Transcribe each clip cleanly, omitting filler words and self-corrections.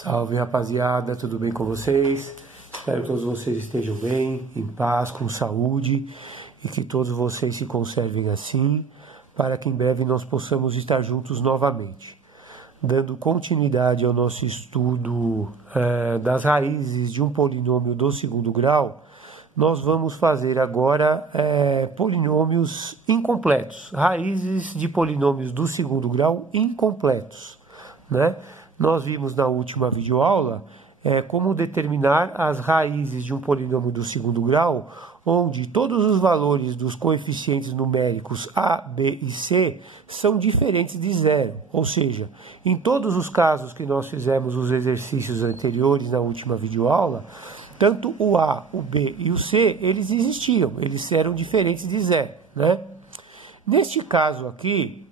Salve, rapaziada, tudo bem com vocês? Espero que todos vocês estejam bem, em paz, com saúde e que todos vocês se conservem assim, para que em breve nós possamos estar juntos novamente. Dando continuidade ao nosso estudo das raízes de um polinômio do segundo grau, nós vamos fazer agora polinômios incompletos, raízes de polinômios do segundo grau incompletos, né? Nós vimos na última videoaula como determinar as raízes de um polinômio do segundo grau, onde todos os valores dos coeficientes numéricos a, b e c são diferentes de zero. Ou seja, em todos os casos que nós fizemos os exercícios anteriores na última videoaula, tanto o a, o b e o c, eles existiam, eles eram diferentes de zero, né? Neste caso aqui,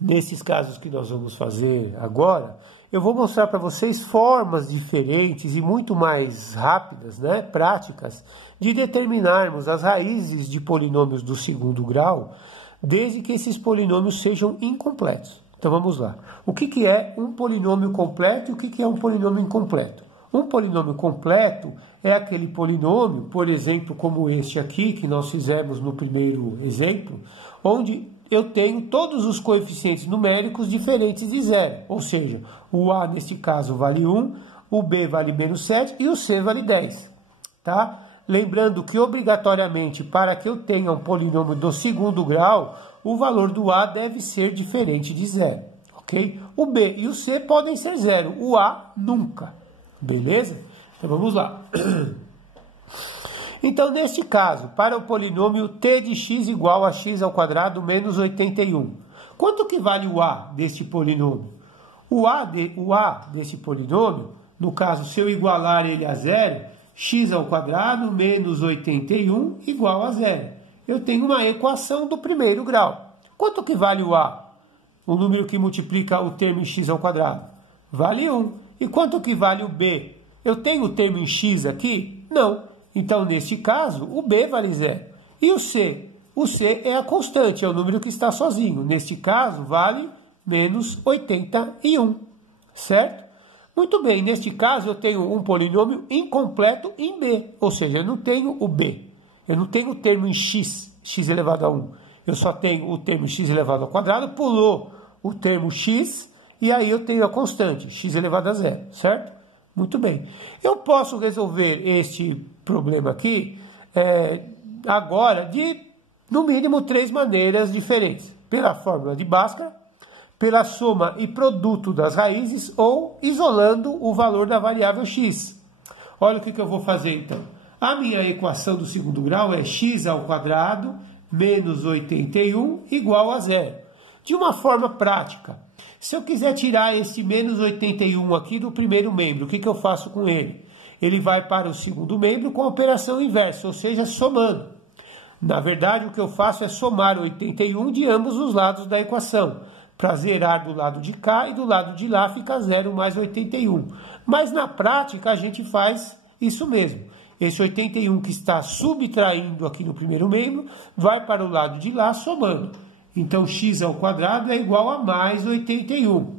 nesses casos que nós vamos fazer agora, eu vou mostrar para vocês formas diferentes e muito mais rápidas, né, práticas, de determinarmos as raízes de polinômios do segundo grau, desde que esses polinômios sejam incompletos. Então vamos lá. O que é um polinômio completo e o que é um polinômio incompleto? Um polinômio completo é aquele polinômio, por exemplo, como este aqui, que nós fizemos no primeiro exemplo, onde eu tenho todos os coeficientes numéricos diferentes de zero. Ou seja, o A, neste caso, vale 1, o B vale menos 7 e o C vale 10. Tá? Lembrando que, obrigatoriamente, para que eu tenha um polinômio do segundo grau, o valor do A deve ser diferente de zero. Ok? O B e o C podem ser zero, o A nunca. Beleza? Então vamos lá. Então, neste caso, para o polinômio t de x igual a x ao quadrado menos 81, quanto que vale o a deste polinômio? O a desse polinômio, no caso, se eu igualar ele a zero, x ao quadrado menos 81 igual a zero. Eu tenho uma equação do primeiro grau. Quanto que vale o a? O número que multiplica o termo em x ao quadrado? Vale 1. E quanto que vale o b? Eu tenho o termo em x aqui? Não. Então, neste caso, o B vale zero. E o C? O C é a constante, é o número que está sozinho. Neste caso, vale menos 81, certo? Muito bem, neste caso, eu tenho um polinômio incompleto em B, ou seja, eu não tenho o B. Eu não tenho o termo em x, x elevado a 1. Eu só tenho o termo x elevado ao quadrado, pulou o termo x, e aí eu tenho a constante, x elevado a zero, certo? Muito bem. Eu posso resolver este problema aqui agora de, no mínimo, 3 maneiras diferentes. Pela fórmula de Bhaskara, pela soma e produto das raízes ou isolando o valor da variável x. Olha o que eu vou fazer então. A minha equação do segundo grau é x ao quadrado menos 81 igual a zero. De uma forma prática. Se eu quiser tirar esse menos 81 aqui do primeiro membro, o que eu faço com ele? Ele vai para o segundo membro com a operação inversa, ou seja, somando. Na verdade, o que eu faço é somar 81 de ambos os lados da equação, para zerar do lado de cá e do lado de lá fica 0 mais 81. Mas na prática a gente faz isso mesmo. Esse 81 que está subtraindo aqui no primeiro membro vai para o lado de lá somando. Então, x ao quadrado é igual a mais 81.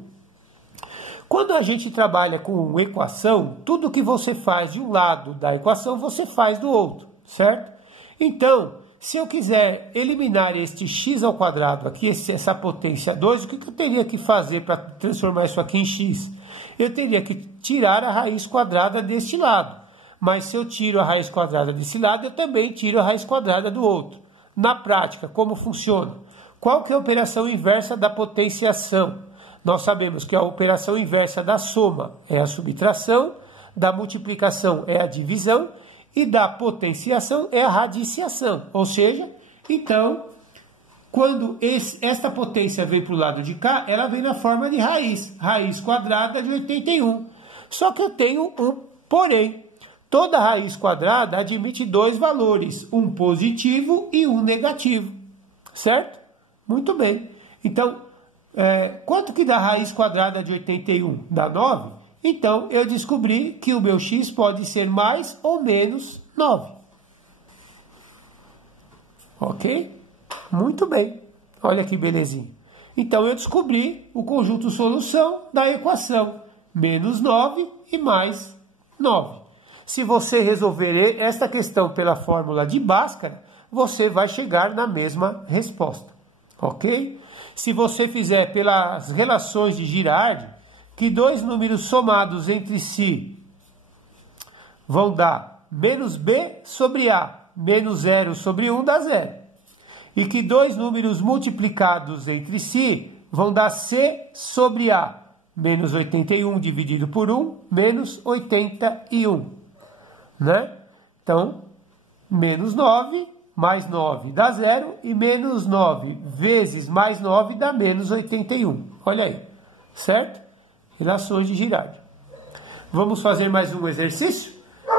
Quando a gente trabalha com equação, tudo que você faz de um lado da equação, você faz do outro, certo? Então, se eu quiser eliminar este x ao quadrado aqui, essa potência 2, o que eu teria que fazer para transformar isso aqui em x? Eu teria que tirar a raiz quadrada deste lado. Mas se eu tiro a raiz quadrada desse lado, eu também tiro a raiz quadrada do outro. Na prática, como funciona? Qual que é a operação inversa da potenciação? Nós sabemos que a operação inversa da soma é a subtração, da multiplicação é a divisão e da potenciação é a radiciação. Ou seja, então, quando esta potência vem para o lado de cá, ela vem na forma de raiz. Raiz quadrada de 81. Só que eu tenho um porém. Toda raiz quadrada admite dois valores, um positivo e um negativo. Certo? Muito bem. Então, quanto que dá a raiz quadrada de 81? Dá 9? Então, eu descobri que o meu x pode ser mais ou menos 9. Ok? Muito bem. Olha que belezinha. Então, eu descobri o conjunto solução da equação menos 9 e mais 9. Se você resolver esta questão pela fórmula de Bhaskara, você vai chegar na mesma resposta, ok? Se você fizer pelas relações de Girardi, que dois números somados entre si vão dar menos b sobre a, menos 0 sobre 1 dá 0. E que dois números multiplicados entre si vão dar c sobre a, menos 81 dividido por 1, menos 81, né? Então, menos 9 mais 9 dá 0 e menos 9 vezes mais 9 dá menos 81. Olha aí, certo? Relações de Girardi. Vamos fazer mais um exercício?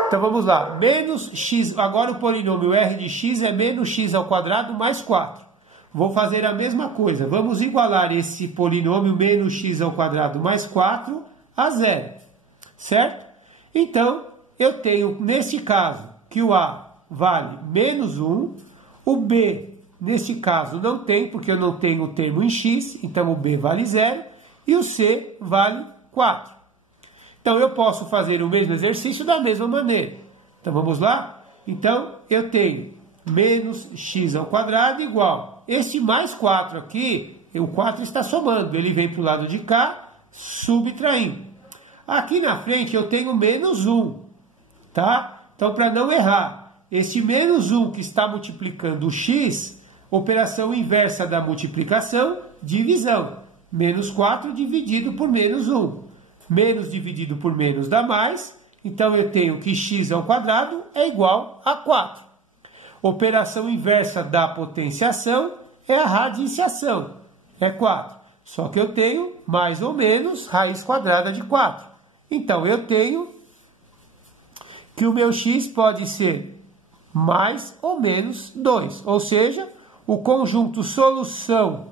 Então vamos lá. Menos x, agora o polinômio r de x é menos x ao quadrado mais 4. Vou fazer a mesma coisa. Vamos igualar esse polinômio menos x ao quadrado mais 4 a 0. Certo? Então, eu tenho, nesse caso, que o a vale menos 1. O b, nesse caso, não tem, porque eu não tenho o termo em x. Então, o b vale 0. E o c vale 4. Então, eu posso fazer o mesmo exercício da mesma maneira. Então, vamos lá? Então, eu tenho menos x ao quadrado igual. Esse mais 4 aqui, o 4 está somando. Ele vem para o lado de cá, subtraindo. Aqui na frente, eu tenho menos 1. Tá? Então, para não errar, este menos 1 que está multiplicando o x, operação inversa da multiplicação, divisão. Menos 4 dividido por menos 1. Menos dividido por menos dá mais. Então, eu tenho que x ao quadrado é igual a 4. Operação inversa da potenciação é a radiciação. É 4. Só que eu tenho mais ou menos raiz quadrada de 4. Então, eu tenho que o meu x pode ser mais ou menos 2. Ou seja, o conjunto solução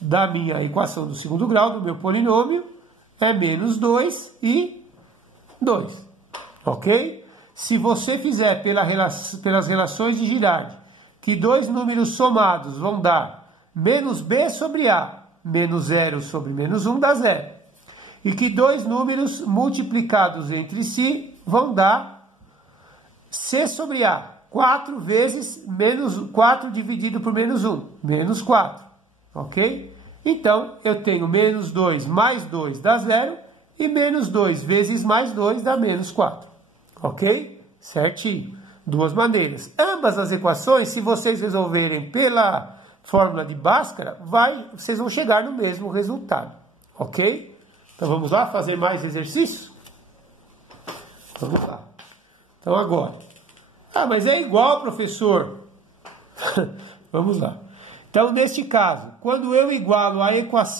da minha equação do segundo grau, do meu polinômio, é menos 2 e 2. Ok? Se você fizer pelas relações de Girardi, que dois números somados vão dar menos b sobre a, menos 0 sobre menos 1 dá 0. E que dois números multiplicados entre si vão dar c sobre a, 4 vezes menos 4 dividido por menos 1, menos 4. Ok? Então, eu tenho menos 2 mais 2 dá 0, e menos 2 vezes mais 2 dá menos 4. Ok? Certinho. Duas maneiras. Ambas as equações, se vocês resolverem pela fórmula de Bhaskara, vocês vão chegar no mesmo resultado. Ok? Então, vamos lá fazer mais exercícios? Vamos lá. Então, agora. Ah, mas é igual, professor. Vamos lá. Então, neste caso, quando eu igualo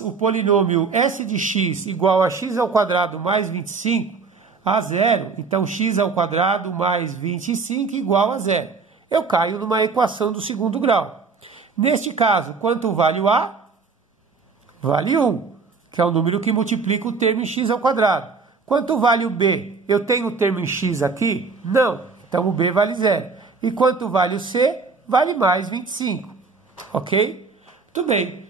o polinômio s de x igual a x ao quadrado mais 25 a 0, então x ao quadrado mais 25 igual a 0. Eu caio numa equação do segundo grau. Neste caso, quanto vale o a? Vale 1, que é o número que multiplica o termo em x ao quadrado. Quanto vale o b? Eu tenho o termo em x aqui? Não. Então, o b vale 0. E quanto vale o c? Vale mais 25. Ok? Muito bem.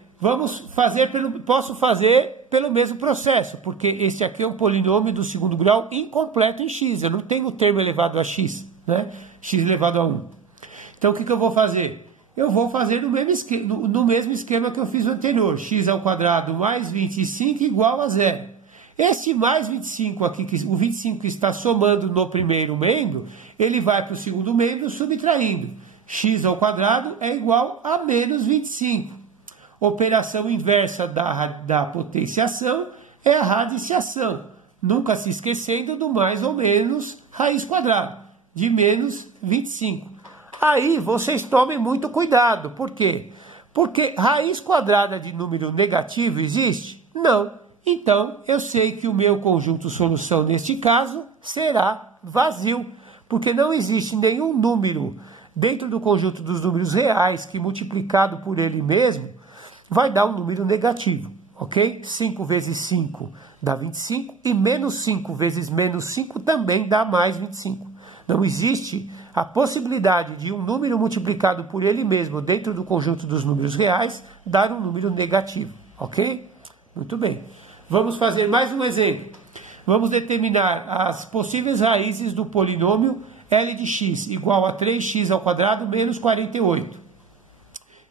Posso fazer pelo mesmo processo, porque esse aqui é um polinômio do segundo grau incompleto em x. Eu não tenho o termo elevado a x, né? X elevado a 1. Então, o que eu vou fazer? Eu vou fazer no mesmo esquema que eu fiz no anterior. X ao quadrado mais 25 igual a 0. Esse mais 25 aqui, o 25 que está somando no primeiro membro, ele vai para o segundo membro subtraindo. X ao quadrado é igual a menos 25. Operação inversa da potenciação é a radiciação. Nunca se esquecendo do mais ou menos raiz quadrada, de menos 25. Aí vocês tomem muito cuidado. Por quê? Porque raiz quadrada de número negativo existe? Não. Então, eu sei que o meu conjunto solução, neste caso, será vazio, porque não existe nenhum número dentro do conjunto dos números reais que, multiplicado por ele mesmo, vai dar um número negativo, ok? 5 vezes 5 dá 25, e menos 5 vezes menos 5 também dá mais 25. Não existe a possibilidade de um número multiplicado por ele mesmo dentro do conjunto dos números reais dar um número negativo, ok? Muito bem. Vamos fazer mais um exemplo. Vamos determinar as possíveis raízes do polinômio L de x igual a 3x ao quadrado menos 48.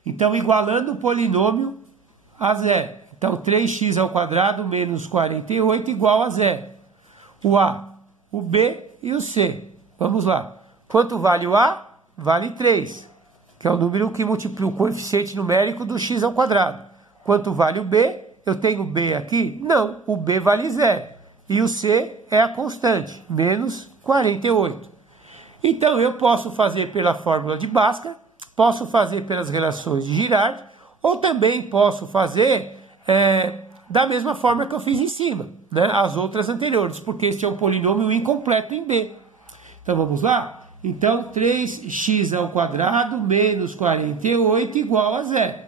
Então, igualando o polinômio a zero. Então, 3x ao quadrado menos 48 igual a zero. O A, o B e o C. Vamos lá. Quanto vale o A? Vale 3, que é o número que multiplica o coeficiente numérico do x ao quadrado. Quanto vale o B? Eu tenho B aqui? Não, o B vale 0. E o C é a constante, menos 48. Então, eu posso fazer pela fórmula de Bhaskara, posso fazer pelas relações de Girard, ou também posso fazer da mesma forma que eu fiz em cima, né? As outras anteriores, porque este é um polinômio incompleto em B. Então, vamos lá? Então, 3x ao quadrado menos 48 igual a 0.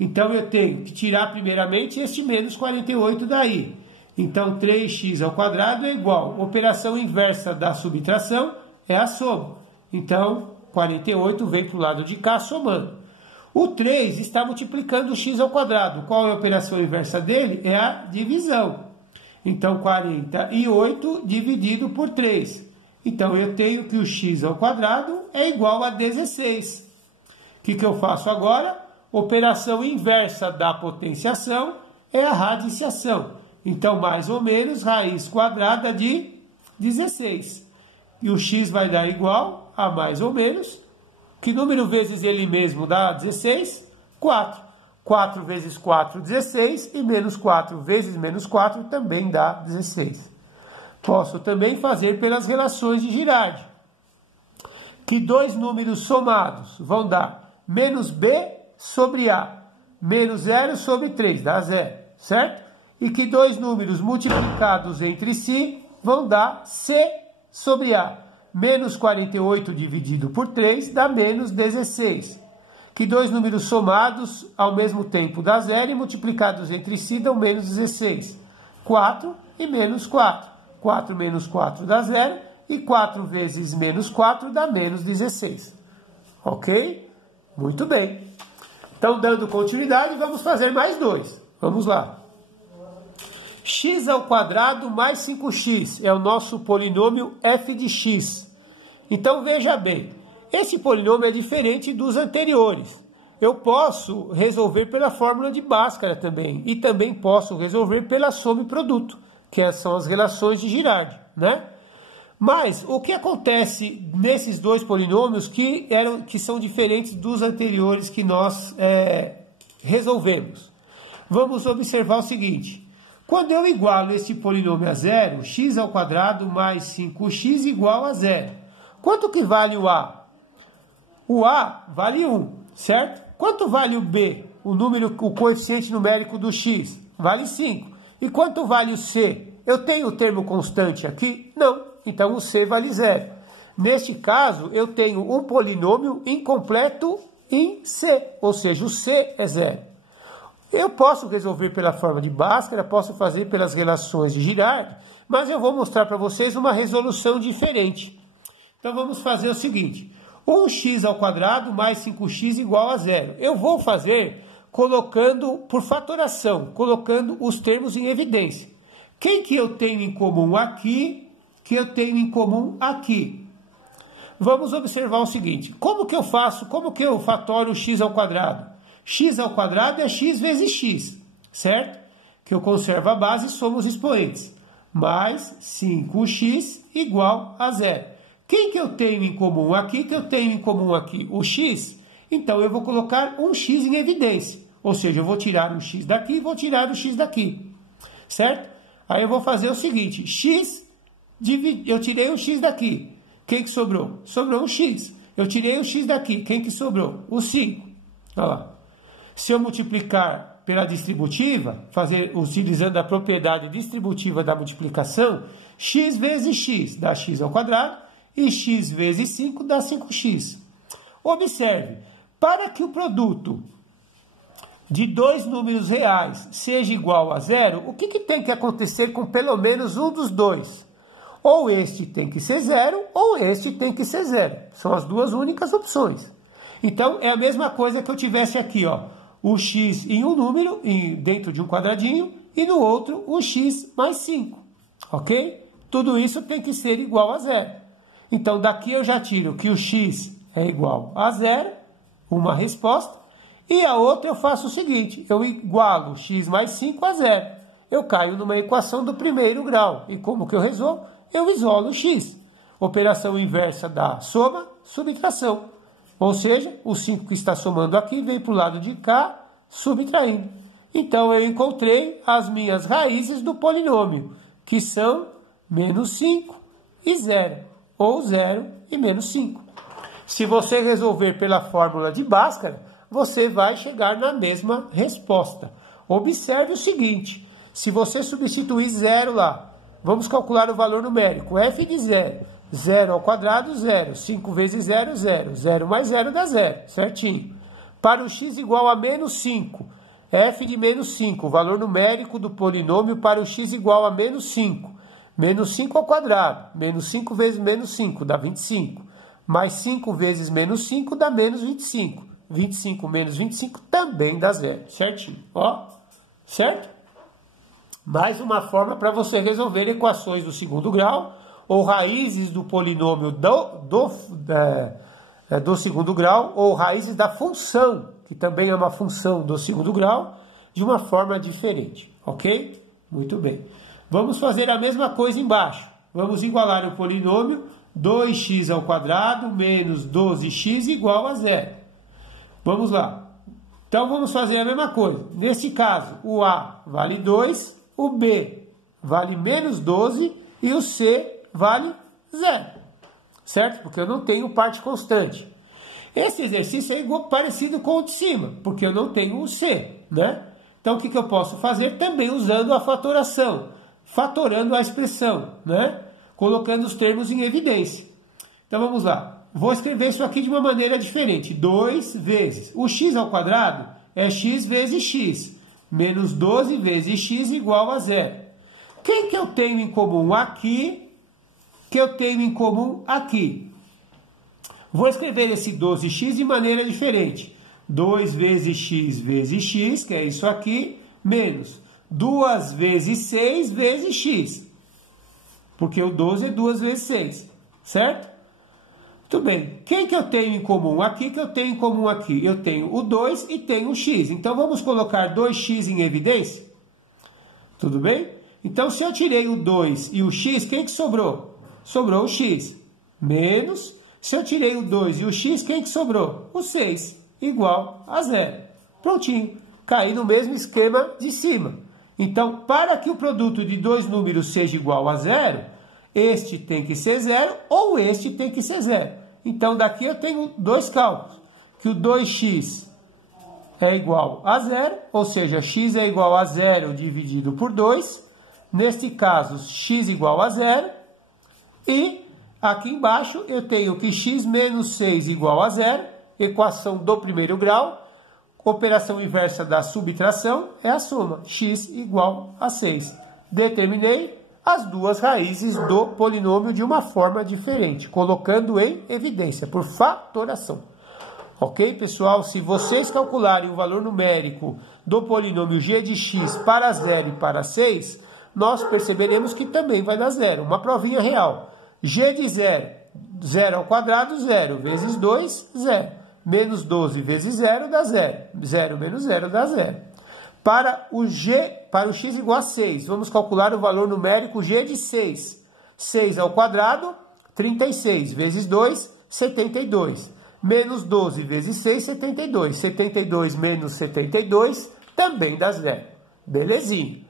Então, eu tenho que tirar primeiramente este menos 48 daí. Então, 3x ao quadrado é igual. Operação inversa da subtração é a soma. Então, 48 vem para o lado de cá somando. O 3 está multiplicando o x ao quadrado. Qual é a operação inversa dele? É a divisão. Então, 48 dividido por 3. Então, eu tenho que o x ao quadrado é igual a 16. O que eu faço agora? Operação inversa da potenciação é a radiciação. Então, mais ou menos, raiz quadrada de 16. E o x vai dar igual a mais ou menos. Que número vezes ele mesmo dá 16? 4. 4 vezes 4, 16. E menos 4 vezes menos 4 também dá 16. Posso também fazer pelas relações de Girard. Que dois números somados vão dar menos b sobre a. Menos 0 sobre 3, dá 0. Certo? E que dois números multiplicados entre si vão dar c sobre a. Menos 48 dividido por 3 dá menos 16. Que dois números somados ao mesmo tempo dá 0 e multiplicados entre si dão menos 16. 4 e menos 4. 4 menos 4 dá 0 e 4 vezes menos 4 dá menos 16. Ok? Muito bem. Então, dando continuidade, vamos fazer mais dois. Vamos lá. X ao quadrado mais 5x é o nosso polinômio f de x. Então, veja bem, esse polinômio é diferente dos anteriores. Eu posso resolver pela fórmula de Bhaskara também, e também posso resolver pela soma e produto, que são as relações de Girard, né? Mas o que acontece nesses dois polinômios que são diferentes dos anteriores que nós resolvemos? Vamos observar o seguinte. Quando eu igualo este polinômio a zero, x ao quadrado mais 5x igual a zero. Quanto que vale o a? O a vale 1, certo? Quanto vale o b? O coeficiente numérico do x? Vale 5. E quanto vale o c? Eu tenho o termo constante aqui? Não. Então, o c vale 0. Neste caso, eu tenho um polinômio incompleto em c, ou seja, o c é 0. Eu posso resolver pela forma de Bhaskara, posso fazer pelas relações de Girard, mas eu vou mostrar para vocês uma resolução diferente. Então, vamos fazer o seguinte. 1x ao quadrado mais 5x igual a 0. Eu vou fazer colocando por fatoração, colocando os termos em evidência. Quem que eu tenho em comum aqui, que eu tenho em comum aqui? Vamos observar o seguinte. Como que eu faço, como que eu fatoro x ao quadrado? X ao quadrado é x vezes x, certo? Que eu conservo a base e somo os expoentes. Mais 5x igual a 0. Quem que eu tenho em comum aqui, que eu tenho em comum aqui? O x. Então, eu vou colocar um x em evidência. Ou seja, eu vou tirar um x daqui e vou tirar o x daqui. Certo? Aí eu vou fazer o seguinte. Eu tirei um x daqui. Quem que sobrou? Sobrou um x. Eu tirei um x daqui. Quem que sobrou? O 5. Olha lá. Se eu multiplicar pela distributiva, utilizando a propriedade distributiva da multiplicação, x vezes x dá x ao quadrado e x vezes 5 dá 5x. Observe, para que o produto de dois números reais seja igual a 0, o que tem que acontecer com pelo menos um dos dois? Ou este tem que ser 0, ou este tem que ser 0. São as duas únicas opções. Então, é a mesma coisa que eu tivesse aqui, ó. O x em um número, dentro de um quadradinho, e no outro o x mais 5. ok? Tudo isso tem que ser igual a zero. Então, daqui eu já tiro que o x é igual a zero, uma resposta, e a outra eu faço o seguinte, eu igualo x mais 5 a zero. Eu caio numa equação do primeiro grau. E como que eu resolvo? Eu isolo o x. Operação inversa da soma, subtração. Ou seja, o 5 que está somando aqui vem para o lado de cá, subtraindo. Então, eu encontrei as minhas raízes do polinômio, que são menos 5 e 0, ou 0 e menos 5. Se você resolver pela fórmula de Bhaskara, você vai chegar na mesma resposta. Observe o seguinte, se você substituir 0 lá, vamos calcular o valor numérico, f de 0, 0 ao quadrado, 0, 5 vezes 0, 0, 0 mais 0 dá 0, certinho. Para o x igual a menos 5, f de menos 5, o valor numérico do polinômio para o x igual a menos 5. Menos 5 ao quadrado, menos 5 vezes menos 5 dá 25. Mais 5 vezes menos 5 dá menos 25. 25 menos 25 também dá 0, certinho. Ó, certo? Mais uma forma para você resolver equações do segundo grau ou raízes do polinômio do segundo grau ou raízes da função, que também é uma função do segundo grau, de uma forma diferente, ok? Muito bem. Vamos fazer a mesma coisa embaixo. Vamos igualar o polinômio 2x ao quadrado menos 12x igual a 0. Vamos lá. Então, vamos fazer a mesma coisa. Nesse caso, o A vale 2, o B vale menos 12 e o C vale 0. Certo? Porque eu não tenho parte constante. Esse exercício é igual, parecido com o de cima, porque eu não tenho o C, né? Então, o que eu posso fazer? Também usando a fatoração. Fatorando a expressão, né? Colocando os termos em evidência. Então, vamos lá. Vou escrever isso aqui de uma maneira diferente. 2 vezes. O x ao quadrado é x vezes x. Menos 12 vezes x igual a 0. Quem que eu tenho em comum aqui? Que eu tenho em comum aqui. Vou escrever esse 12x de maneira diferente. 2 vezes x, que é isso aqui, menos 2 vezes 6 vezes x. Porque o 12 é 2 vezes 6, certo? Muito bem. Quem que eu tenho em comum aqui? Que eu tenho em comum aqui? Eu tenho o 2 e tenho o x. Então, vamos colocar 2x em evidência? Tudo bem? Então, se eu tirei o 2 e o x, quem que sobrou? Sobrou o x. Menos, se eu tirei o 2 e o x, quem que sobrou? O 6, igual a 0. Prontinho. Caí no mesmo esquema de cima. Então, para que o produto de dois números seja igual a 0, este tem que ser 0 ou este tem que ser 0. Então, daqui eu tenho dois cálculos. Que o 2x é igual a 0, ou seja, x é igual a 0 dividido por 2. Neste caso, x igual a 0. E aqui embaixo eu tenho que x menos 6 igual a 0, equação do primeiro grau. Operação inversa da subtração é a soma, x igual a 6. Determinei as duas raízes do polinômio de uma forma diferente, colocando em evidência, por fatoração. Ok, pessoal? Se vocês calcularem o valor numérico do polinômio g de x para 0 e para 6, nós perceberemos que também vai dar 0. Uma provinha real. G de 0, 0 ao quadrado, 0, vezes 2, 0. Menos 12 vezes 0 dá 0. 0 menos 0 dá 0. Para o x igual a 6, vamos calcular o valor numérico g de 6. 6 ao quadrado, 36, vezes 2, 72. Menos 12 vezes 6, 72. 72 menos 72 também dá 0. Belezinha.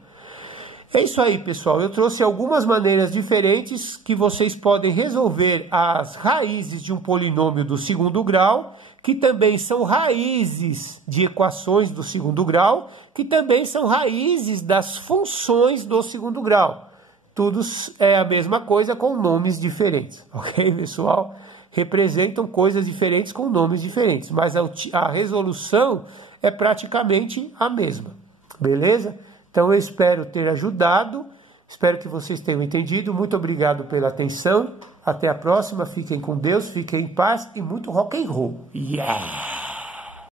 É isso aí, pessoal. Eu trouxe algumas maneiras diferentes que vocês podem resolver as raízes de um polinômio do segundo grau, que também são raízes de equações do segundo grau, que também são raízes das funções do segundo grau. Tudo é a mesma coisa com nomes diferentes, ok, pessoal? Representam coisas diferentes com nomes diferentes, mas a resolução é praticamente a mesma, beleza? Então eu espero ter ajudado, espero que vocês tenham entendido. Muito obrigado pela atenção. Até a próxima, fiquem com Deus, fiquem em paz e muito rock and roll. Yeah!